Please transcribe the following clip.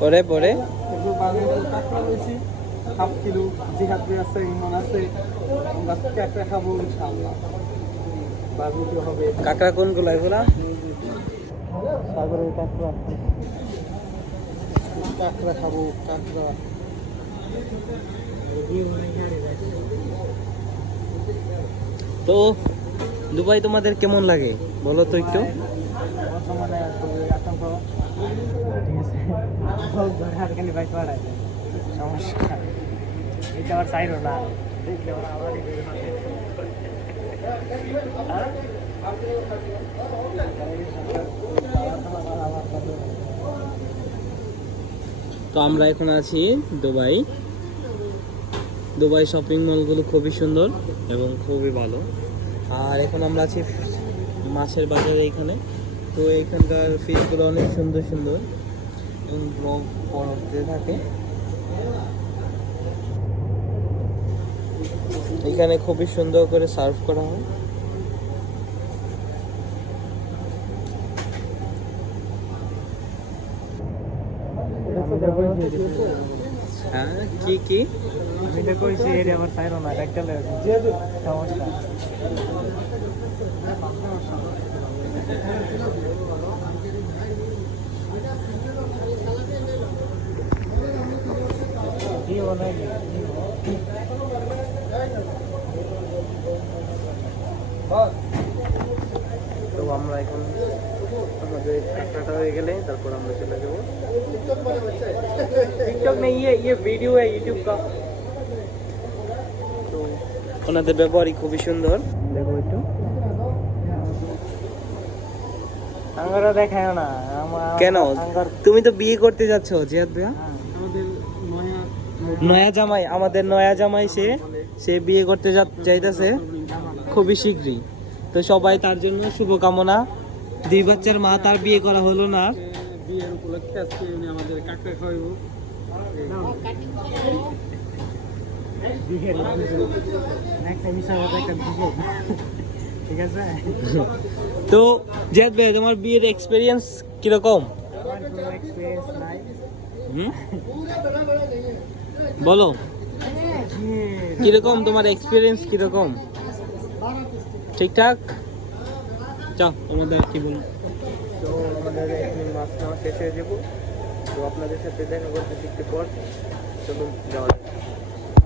পরে পরে এগুলো বাজারে কাঁকড়া রয়েছে হাফ কিলো, জিহাদি আছে, ইমন আছে। আমরা কাঁকড়া খাবো ইনশাআল্লাহ। বারবিকিউ হবে। কাঁকড়া কোনগুলো এগুলা? সাগরের কাঁকড়া। কাঁকড়া খাবো, কাঁকড়া। তো দুবাই তোমাদের কেমন লাগে বলো তো একটু? বর্তমানে খুবই আতঙ্ক। ঠিক আছে, আর খালি বাইক বাড়ায় সমস্যা। এটা আবার চাইরো না, দেখলে ওরা আবারই বের হবে। তো আমরা এখন আছি দুবাই। দুবাই শপিং মলগুলো খুবই সুন্দর এবং খুবই ভালো। আর এখন আমরা আছি মাছের বাজারে এখানে। তো এখানকার ফিশগুলো অনেক সুন্দর সুন্দর এবং ব্লগ পড়তে থাকে। এখানে খুবই সুন্দর করে সার্ভ করা হয়। হ্যাঁ, কি কি এটা কইছি এর আবার চাইরো না, একটা সমস্যা। তো আমরা এখন আমাদের কাঁকড়াটা হয়ে গেলে তারপর আমরা চলে যাবো। টিকটক নেই, ये वीडियो है यूट्यूब का। তো ওনাদের ব্যবহারই খুবই সুন্দর, দেখো একটু। আঙ্গারা দেখায় না কেন? তুমি তো বিয়ে করতে যাচ্ছ জিয়াদ ভাইয়া। আমাদের নয়া জামাই, আমাদের নয়া জামাই সে বিয়ে করতে চাইতেছে খুবই শীঘ্রই। তো সবাই তার জন্য শুভকামনা। 2 বাচ্চার মা, তার বিয়ে করা হলো না। বিয়ের উপলক্ষে আজকে উনি আমাদের কাঁকড়া খাওয়াইবো। বিয়ের একটা বিষয় একটা বিজয়, ঠিক আছে। তো জিয়াদ ভাই, তোমার বিয়ের এক্সপিরিয়েন্স কিরকম? আমার কোনো এক্সপিরিয়েন্স নাই। বলো কিরকম তোমার এক্সপিরিয়েন্স কিরকম? ঠিকঠাক? চাও আমাদের কি বলুন। তো আমাদের এখন মাছ খাওয়া শেষ হয়ে যাবো। তো আপনাদের সাথে দেখা করতে একটু পর, চলুন যাওয়া যাক।